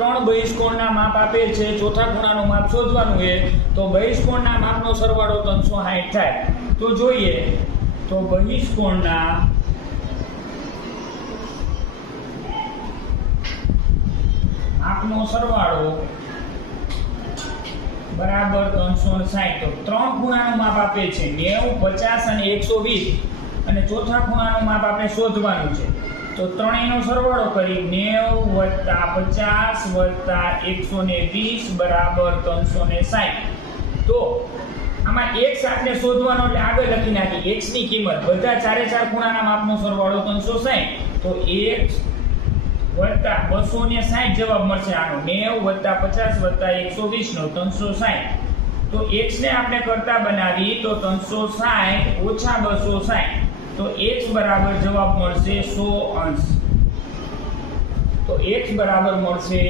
ત્રણ બહિષ્કોણના માપ આપેલ છે, ચોથા ખૂણાનું માપ શોધવાનું છે. તો બહિષ્કોણના માપનો સરવાળો 360 થાય. તો જોઈએ તો બહિષ્કોણના માપનો સરવાળો બરાબર 360. તો ત્રણ ખૂણાનું માપ આપે છે 90, 50 અને 120 અને ચોથા ખૂણાનું માપ આપણે શોધવાનું છે. તો ત્રણેયનો સરવાળો કરી 90 + 50 + 120 બરાબર 360. તો આમાં x આપણે શોધવાનો એટલે આગળ લખી નાખી x ની કિંમત બધા ચારે ચાર ખૂણાના માપનો સરવાળો 360. તો x + 260 જવાબ મળશે આનો 90 + 50 + 120 નો 360. તો x ને આપણે કરતા બનાવી તો 360 - 260. તો x બરાબર જવાબ મળશે 100 અંશ. તો x બરાબર મળશે